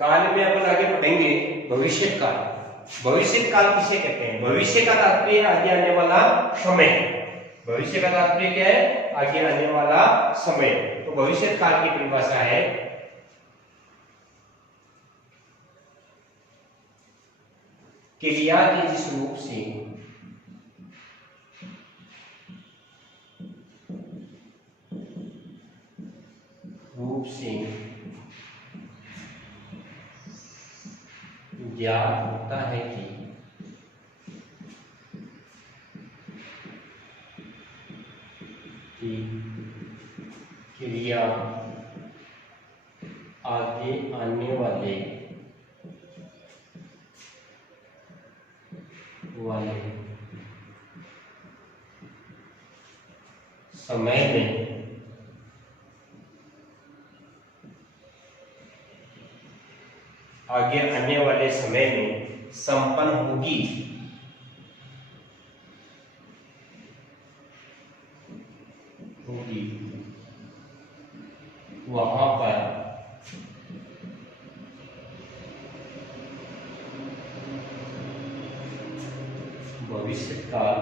काल में अपन आगे पढ़ेंगे भविष्य काल। भविष्य काल किसे कहते हैं? भविष्य का तात्पर्य आगे आने वाला समय। भविष्य का तात्पर्य क्या है? आगे आने वाला समय। तो भविष्य काल की परिभाषा है क्रिया के जिस रूप से ज्ञात होता है कि क्रिया आगे आने वाले समय में आगे आने वाले समय में संपन्न होगी। वहां पर भविष्य काल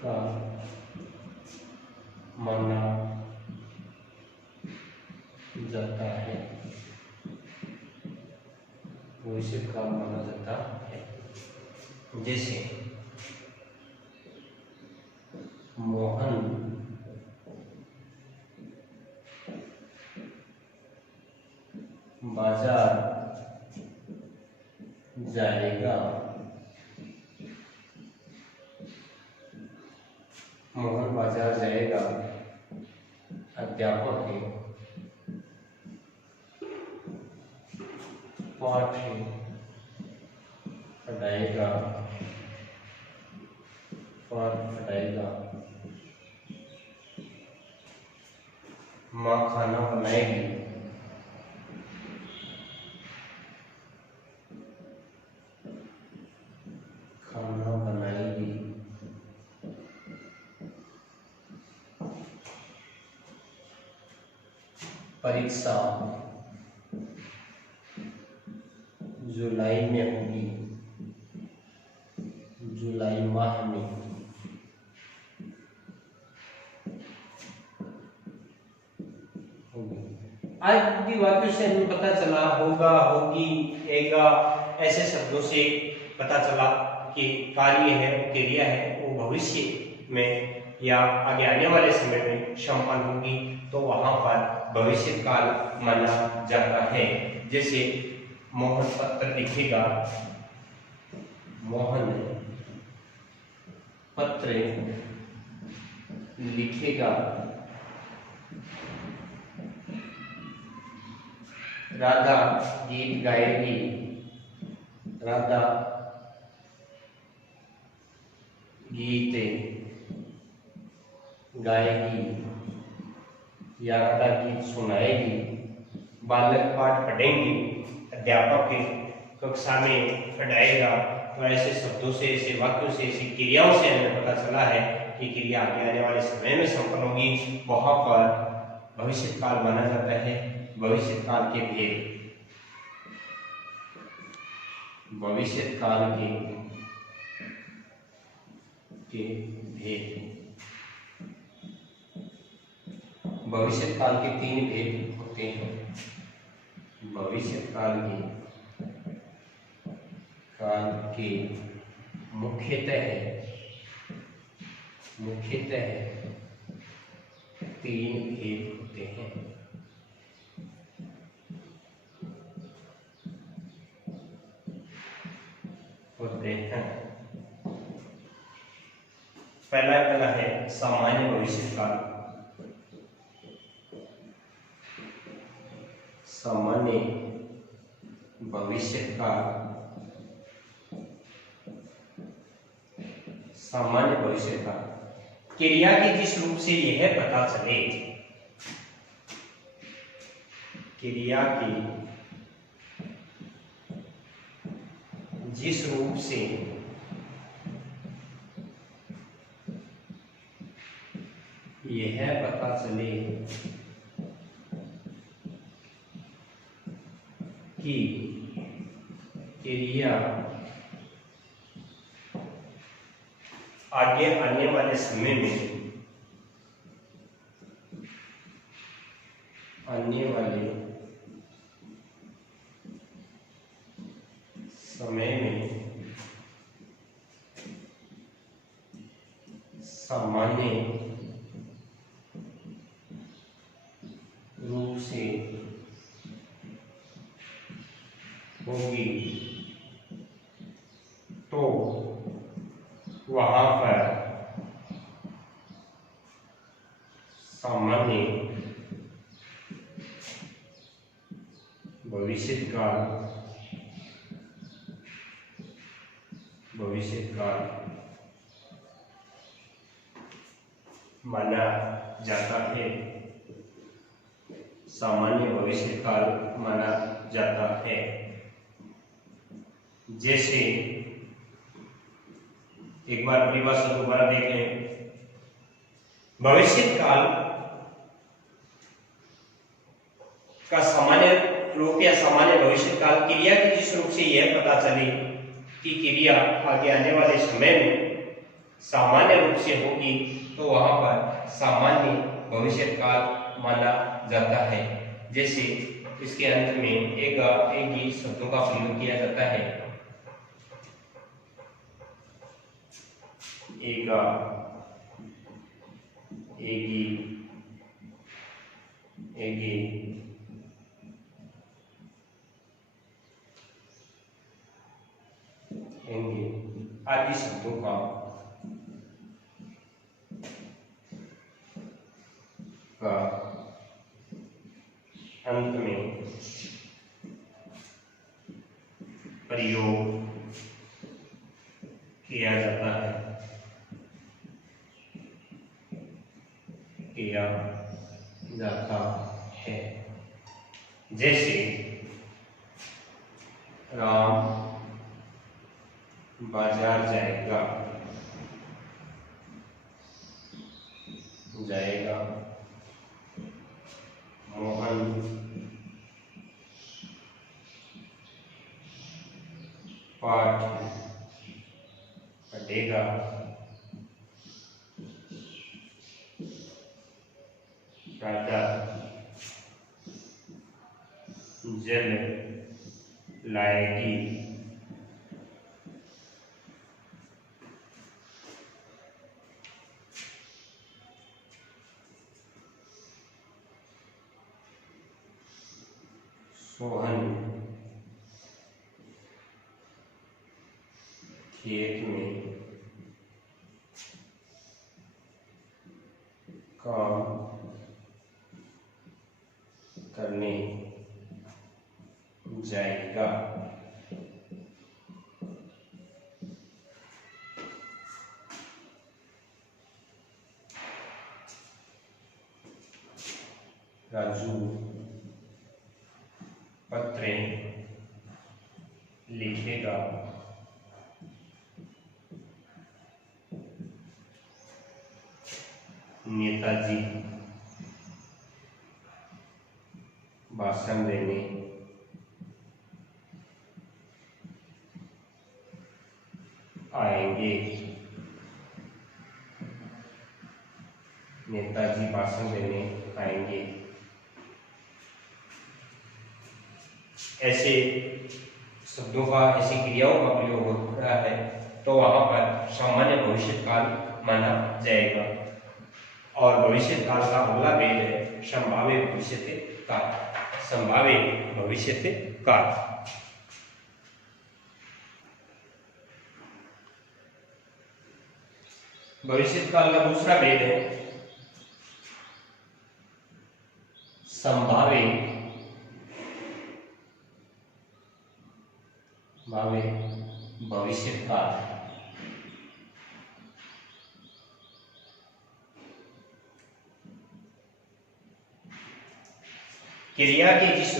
का माना जाता है। भविष्य काल माना जाता है। जैसे मोहन बाजार जाएगा। मोहन बाजार जाएगा। अध्यापक है, पाठ पढ़ाएगा, पाठ पढ़ाएगा। माँ खाना बनाएगी। खाना बनाएगी। परीक्षा जुलाई में होगी। जुलाई माह में। आदि वाक्यों से हमें पता चला होगा, होगी, एगा, ऐसे शब्दों से पता चला कि कार्य है, क्रिया है, वो भविष्य में या आगे आने वाले समय में संपन्न होगी। तो वहां पर भविष्य काल माना जाता है। जैसे मोहन पत्र लिखेगा। मोहन पत्र लिखेगा। राधा गीत गाएगी। राधा गीत गाएगी या राधा गीत सुनाएगी। बालक पाठ पढ़ेंगे। अध्यापक कक्षा में पढ़ाएगा। तो ऐसे शब्दों से, ऐसे वाक्यों से, ऐसी क्रियाओं से हमें पता चला है कि क्रिया आगे आने वाले समय में संपन्न होगी। वहां पर भविष्य काल माना जाता है। भविष्य काल के भेद। भविष्य काल के भेद। भविष्य काल के 3 भेद होते हैं। भविष्य काल के मुख्यतः 3 भेद होते हैं। पहला है सामान्य भविष्य काल। सामान्य भविष्य काल। सामान्य भविष्य काल क्रिया के जिस रूप से यह पता चले, क्रिया के जिस रूप से यह पता चले कि क्रिया आगे आने वाले समय में सामान्य रूप से होगी, तो वहां पर सामान्य भविष्यकाल माना जाता है। सामान्य भविष्यकाल माना जाता है। जैसे एक बार परिभाषा दोबारा देख लें। भविष्यकाल का सामान्य रूप या सामान्य भविष्यकाल क्रिया की जिस रूप से यह पता चले कि क्रिया आगे आने वाले समय में सामान्य रूप से होगी, तो वहां पर सामान्य भविष्यकाल माना जाता है। जैसे इसके अंत में एक शब्दों का प्रयोग किया जाता है। एगा, एगी, एगे, एंगे आदि शब्दों का अंत में प्रयोग किया जाता है। जैसे राम बाजार जाएगा, मोहन पाठ पढ़ेगा, राधा जल लाएगी, सोहन खेत में काम करने जाएगा। राजू पत्र लिखेगा, नेताजी भाषण देने आएंगे। नेताजी भाषण देने आएंगे। ऐसे शब्दों का, ऐसी क्रियाओं का प्रयोग हो रहा है, तो वहां पर सामान्य भविष्यकाल माना जाएगा। और भविष्यकाल का अगला भेद है संभाव्य भविष्यते काल। संभाव्य भविष्यते काल। भविष्यकाल का दूसरा भेद है संभाव्य भविष्यकाल। क्रिया के जिस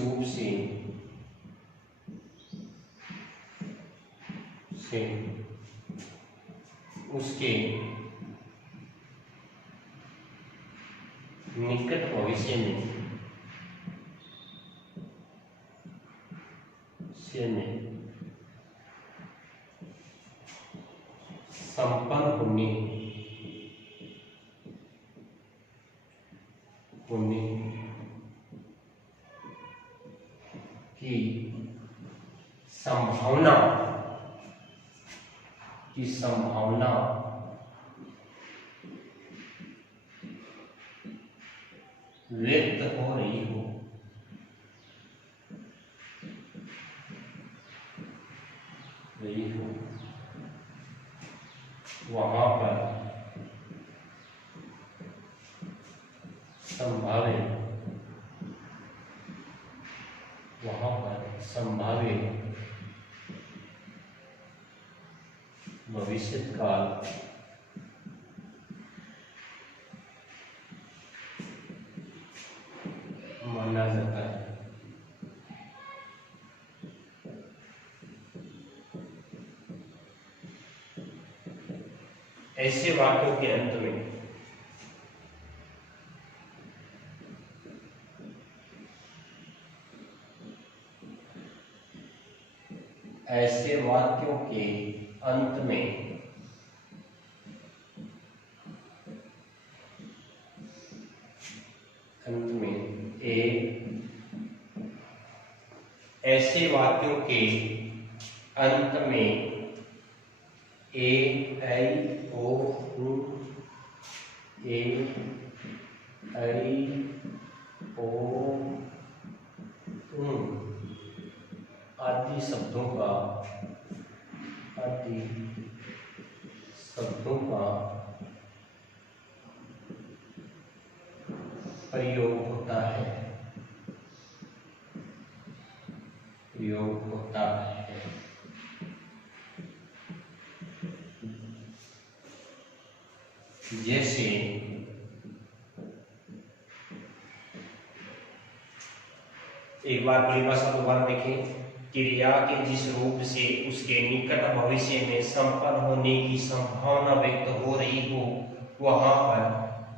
रूप से उसके निकट भविष्य में संपन्न होने की संभावना व्यक्त हो रही हो, वहां पर संभावित भविष्य काल माना जाता है। ऐसे वाक्यों के अंत में ऐसे वाक्यों के अंत में ऐसे वाक्यों के अंत में ए, ऐ, ओ, उ, ए, ऐ, ओ, उ आदि शब्दों का प्रयोग होता है। जैसे एक बार परिभाषा दोबारा देखें। क्रिया के जिस रूप से उसके निकट भविष्य में संपन्न होने की संभावना व्यक्त हो रही हो, वहां पर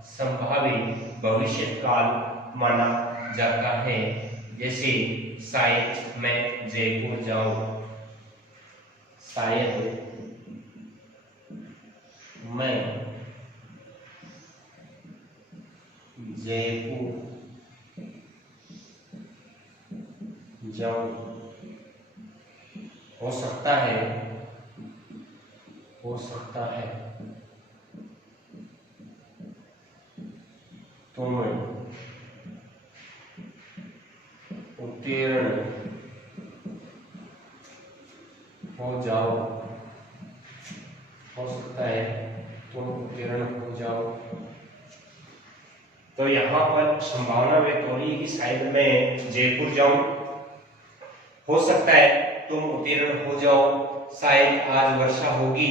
संभावित भविष्य काल माना जाता है। जैसे शायद मैं जयपुर जाऊं, शायद मैं जयपुर जाऊं, हो सकता है तुम उत्तीर्ण हो जाओ, हो सकता है तुम उत्तीर्ण हो जाओ। तो यहाँ पर संभावना व्यक्त हो रही है कि शायद मैं जयपुर जाऊं, हो सकता है तुम उत्तीर्ण हो जाओ, शायद आज वर्षा होगी,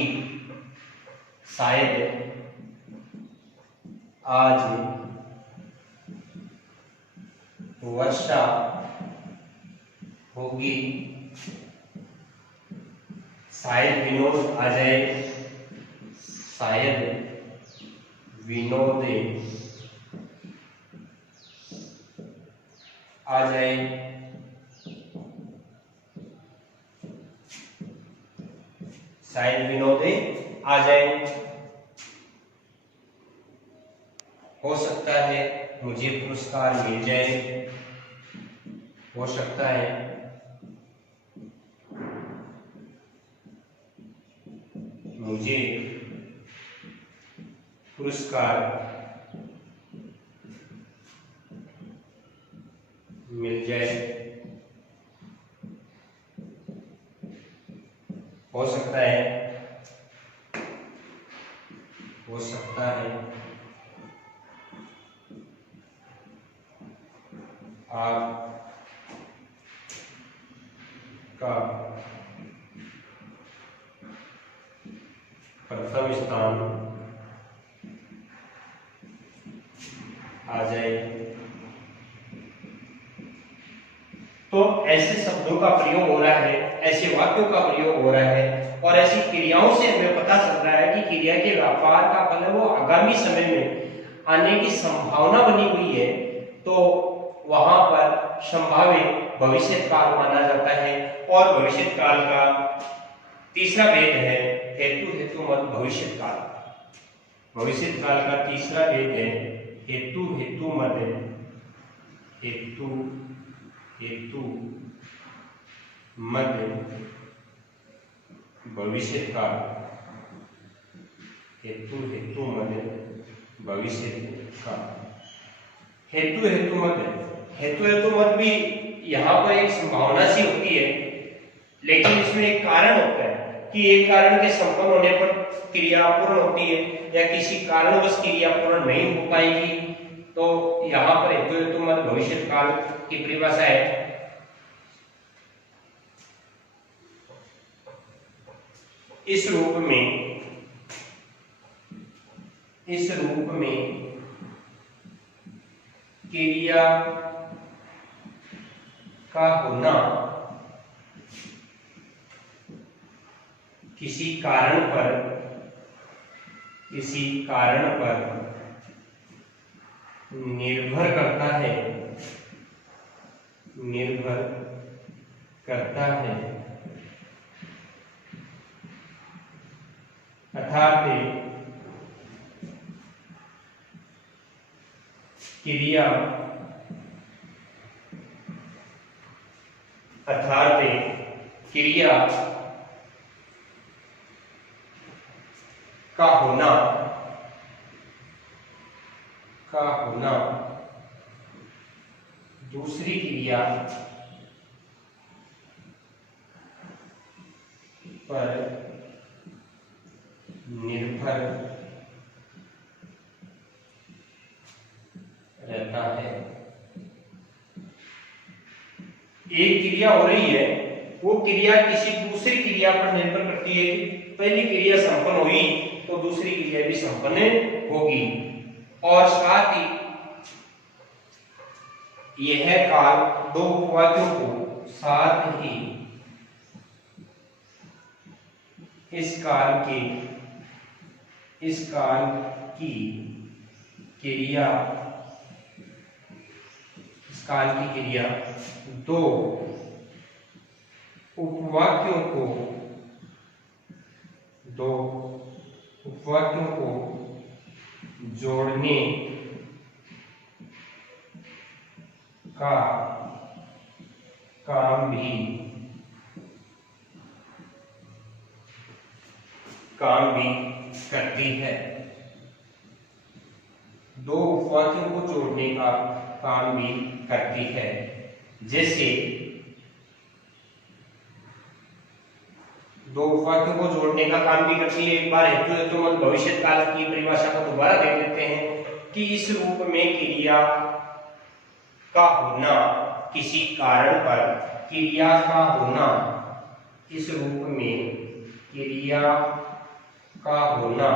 शायद आज वर्षा होगी, शायद विनोद आ जाए, शायद विनोद आ जाए, शायद विनोद आ जाए। हो सकता है मुझे पुरस्कार मिल जाए, हो सकता है मुझे पुरस्कार मिल जाए, हो सकता है आपका प्रथम स्थान आ जाए। तो ऐसे शब्दों का प्रयोग हो रहा है ऐसे वाक्यों का प्रयोग हो रहा है और ऐसी क्रियाओं से हमें पता चल रहा है कि क्रिया के व्यापार का फल है वो आगामी समय में आने की संभावना बनी हुई है, तो वहां पर संभावित भविष्य काल माना जाता है। और भविष्य काल का तीसरा भेद है हेतु हेतुमत भविष्य काल। भविष्य काल का तीसरा भेद है हेतु हेतुमत हेतु हेतु मध्य भविष्य काल। हेतु हेतु मध्य भविष्य काल। हेतु हेतु मत भी यहाँ पर एक संभावना सी होती है, लेकिन इसमें एक कारण होता है कि एक कारण के संपन्न होने पर क्रिया पूर्ण होती है या किसी कारणवश क्रिया पूर्ण नहीं हो पाएगी, तो यहाँ पर हेतु हेतु मत भविष्य काल की परिभाषा है। इस रूप में क्रिया का होना किसी कारण पर निर्भर करता है अर्थात क्रिया का होना दूसरी क्रिया पर निर्भर रहता है। एक क्रिया हो रही है, वो क्रिया किसी दूसरी क्रिया पर निर्भर करती है। पहली क्रिया संपन्न हुई तो दूसरी क्रिया भी संपन्न होगी, और साथ ही यह काल दो उपवाक्यों को साथ ही इस काल की क्रिया दो उपवाक्यों को जोड़ने का काम भी करती है। दो उपवाक्यों को जोड़ने का काम भी करती है। जैसे दो उपवाक्यों को जोड़ने का काम भी करती है। एक बार हेतु हेतुमत भविष्य काल की परिभाषा को दोबारा देख लेते हैं कि इस रूप में क्रिया का होना किसी कारण पर इस रूप में क्रिया का होना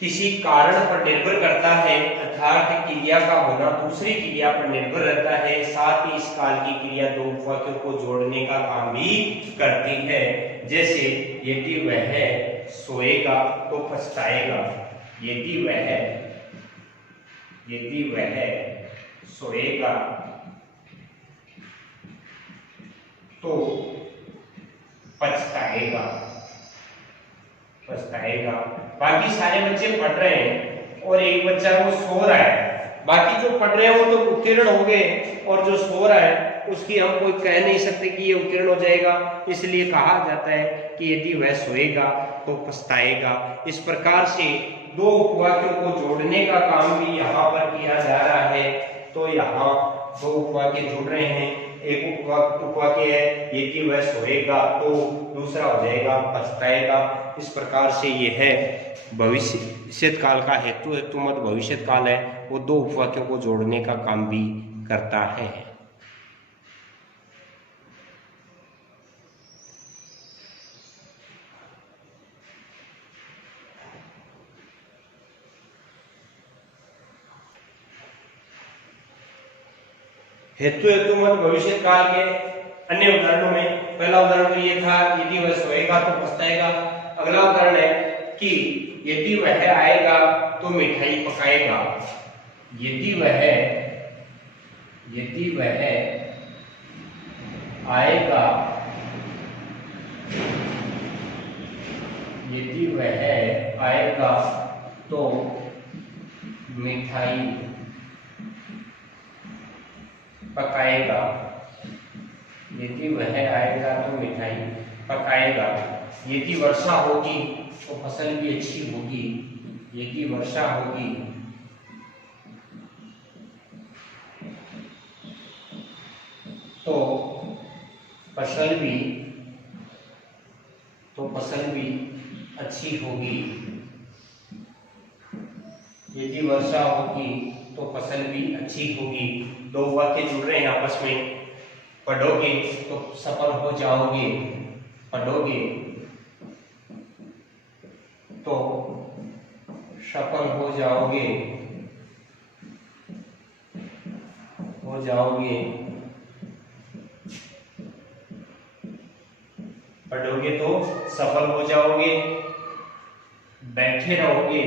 किसी कारण पर निर्भर करता है, अर्थात क्रिया का होना दूसरी क्रिया पर निर्भर रहता है। साथ ही इस काल की क्रिया दो उपवाक्यों को जोड़ने का काम भी करती है। जैसे यदि वह सोएगा तो पछताएगा, यदि वह सोएगा तो पछताएगा। बाकी सारे बच्चे पढ़ रहे हैं और एक बच्चा वो सो रहा है। बाकी जो पढ़ रहे हैं वो तो उत्तीर्ण हो गए, और जो सो रहा है उसकी हम कोई कह नहीं सकते कि ये उत्तीर्ण हो जाएगा। इसलिए कहा जाता है कि यदि वह सोएगा तो पछताएगा। इस प्रकार से दो उपवाक्यों को जोड़ने का काम भी यहाँ पर किया जा रहा है। तो यहाँ दो उपवाक्य जुड़ रहे हैं। एक उपवाक्य है यदि वह सोएगा, तो दूसरा हो जाएगा पछताएगा। इस प्रकार से ये है भविष्य काल का हेतु हेतुमत भविष्य काल है, वो दो उपवाक्यों को जोड़ने का काम भी करता है। हेतु हेतुमत भविष्य काल के अन्य उदाहरणों में पहला उदाहरण तो ये था यदि वह सोएगा तो पछताएगा। अगला उदाहरण है कि यदि वह आएगा तो मिठाई पकाएगा। यदि वह आएगा, यदि वह आएगा तो मिठाई पकाएगा। यदि वह आएगा तो मिठाई पकाएगा। यदि वर्षा होगी तो फसल भी अच्छी होगी। यदि वर्षा होगी तो फसल भी अच्छी होगी। यदि वर्षा होगी तो फसल भी अच्छी होगी। दो वाक्य जुड़ रहे हैं आपस में। पढ़ोगे तो सफल हो जाओगे। पढ़ोगे तो सफल हो जाओगे। पढ़ोगे तो सफल हो जाओगे। बैठे रहोगे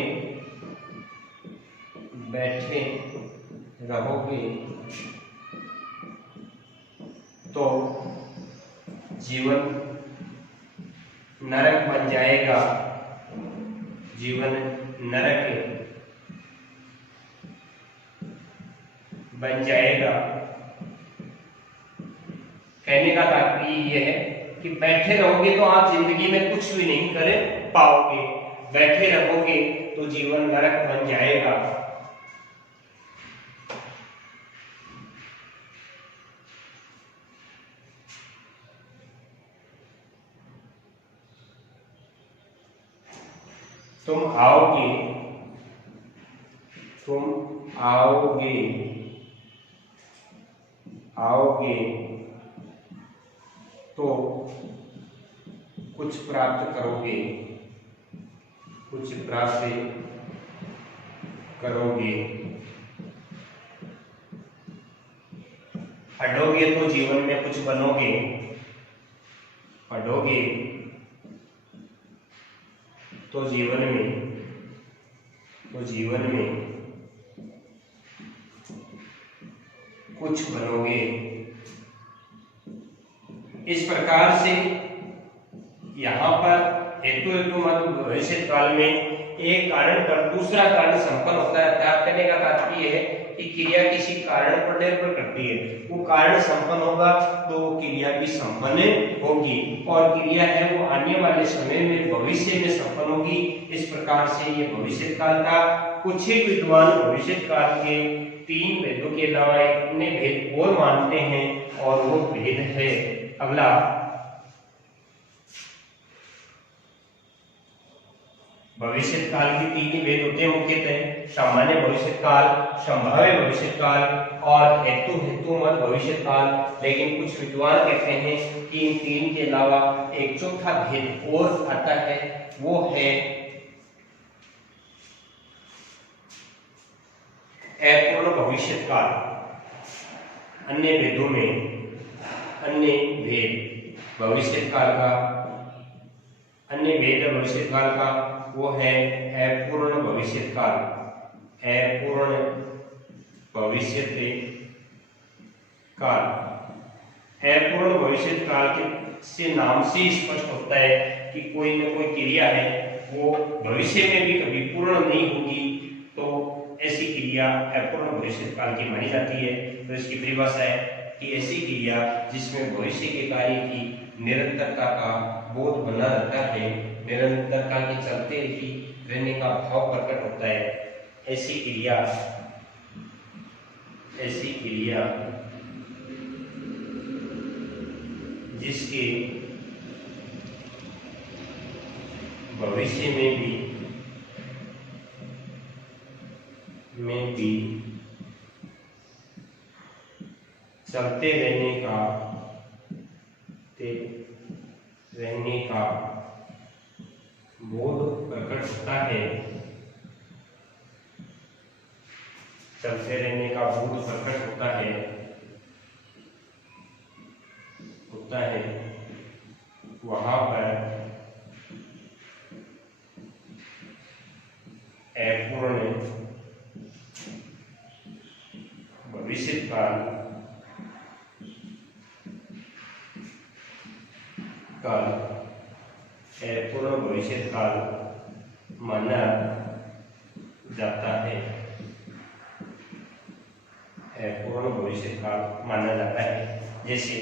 तो जीवन नरक बन जाएगा। जीवन नरक बन जाएगा। कहने का तात्पर्य यह है कि बैठे रहोगे तो आप जिंदगी में कुछ भी नहीं कर पाओगे। बैठे रहोगे तो जीवन नरक बन जाएगा। तुम आओगे तो कुछ प्राप्त करोगे। पढ़ोगे तो जीवन में कुछ बनोगे। पढ़ोगे तो जीवन में कुछ बनोगे। इस प्रकार से यहाँ पर हेतु मत भविष्य काल में एक कारण पर दूसरा कारण संपन्न होता है। कहने का तात्पर्य है कि क्रिया किसी कारण पर निर्भर करती है। वो कारण संपन्न होगा तो क्रिया भी संपन्न होगी, और क्रिया है वो आने वाले समय में भविष्य में संपन्न होगी। इस प्रकार से ये भविष्य काल का कुछ ही विद्वान भविष्य काल के 3 भेदों के अलावा एक अन्य भेद और मानते हैं, और वो भेद है अगला भविष्य काल के 3 ही भेद होते हैं मुख्यतः सामान्य भविष्य काल, संभाव्य भविष्य काल और हेतुमत भविष्य काल। लेकिन कुछ विद्वान कहते हैं कि इन 3 के अलावा एक चौथा भेद और आता है, वो है अपूर्ण भविष्य काल। अन्य भेदों में अन्य भेद भविष्य काल का वो है अपूर्ण भविष्य काल। अपूर्ण भविष्य काल। अपूर्ण भविष्य काल के से नाम से स्पष्ट होता है कि कोई न कोई क्रिया है वो भविष्य में भी कभी पूर्ण नहीं होगी, तो ऐसी क्रिया अपूर्ण भविष्य काल की मानी जाती है। तो इसकी परिभाषा है कि ऐसी क्रिया जिसमें भविष्य के कार्य की निरंतरता का बोध बना रहता है, निरंतरता के चलते ही रहने का भाव प्रकट होता है, ऐसी क्रिया जिसके भविष्य में भी चलते रहने का बोध प्रकट होता है। चलते रहने का बोध प्रकट होता है होता है वहां पर अपूर्ण भविष्यकाल अपूर्ण भविष्यकाल माना जाता है। अपूर्ण भविष्यकाल माना जाता है। जैसे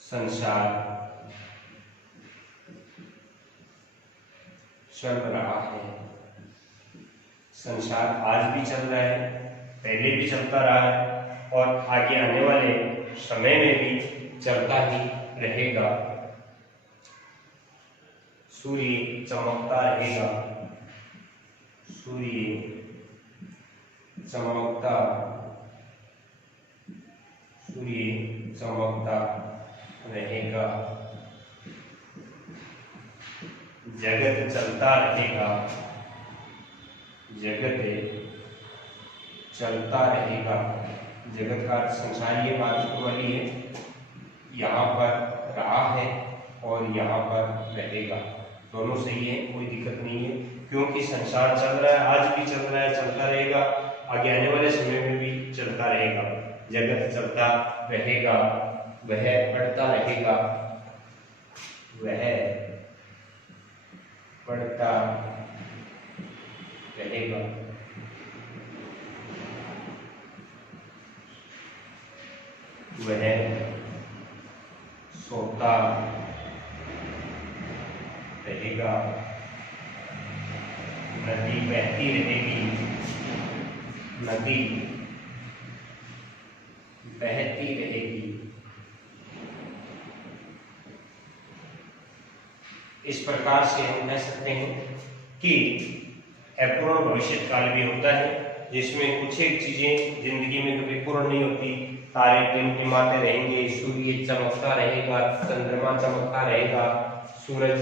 संसार चल रहा है, संसार आज भी चल रहा है, पहले भी चलता रहा है और आगे आने वाले समय में भी चलता ही रहेगा। सूर्य चमकता रहेगा, सूर्य चमकता रहेगा, जगत चलता रहेगा, जगत चलता रहेगा। जगत का संसार ये बात वाली है, यहाँ पर रहा है और यहाँ पर रहेगा, दोनों सही है, कोई दिक्कत नहीं है, क्योंकि संसार चल रहा है, आज भी चल रहा है, चलता रहेगा, आगे आने वाले समय में भी चलता रहेगा। जगत चलता रहेगा, वह बढ़ता रहेगा, वह बढ़ता रहेगा। वह सोता रहेगा, नदी बहती रहेगी, नदी बहती रहेगी। इस प्रकार से हम कह सकते हैं कि अपूर्ण भविष्यकाल भी होता है, जिसमें कुछ एक चीजें जिंदगी में कभी पूर्ण नहीं होती। तारे टिमटिमाते रहेंगे, सूर्य चमकता रहेगा, चंद्रमा चमकता रहेगा, सूरज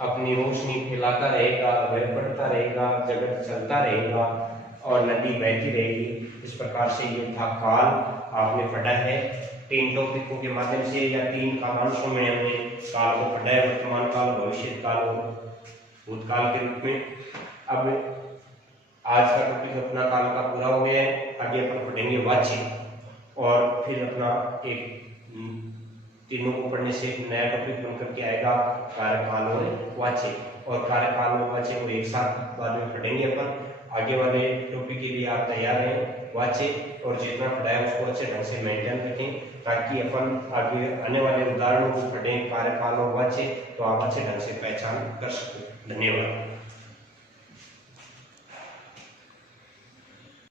अपनी रोशनी फैलाता रहेगा, वह बढ़ता रहेगा, जगत चलता रहेगा और नदी बहती रहेगी। इस प्रकार से ये था काल। आपने पढ़ा है 3 टॉपिकों के माध्यम से या 3 कालांशों में हमने काल को पढ़ा है, वर्तमान काल, भविष्य काल और भूतकाल के रूप में। अब आज का टॉपिक अपना काल का पूरा हो गया है। आगे अपन पढ़ेंगे वाच्य और फिर अपना एक तीनों को पढ़ने से एक नया टॉपिक बनकर के आएगा कार्यकाल और वाच्य। और कार्यकाल और वाच्य को एक साथ बाद में पढ़ेंगे अपन। आगे वाले टॉपिक के लिए आप तैयार हैं, वाच्य और जितना पढ़ाया उसको अच्छे ढंग से मेंटेन रखें, ताकि अपन आगे आने वाले उदाहरणों को पढ़ें कार्यकाल और वाच्य तो आप अच्छे ढंग से पहचान कर सकें। धन्यवाद।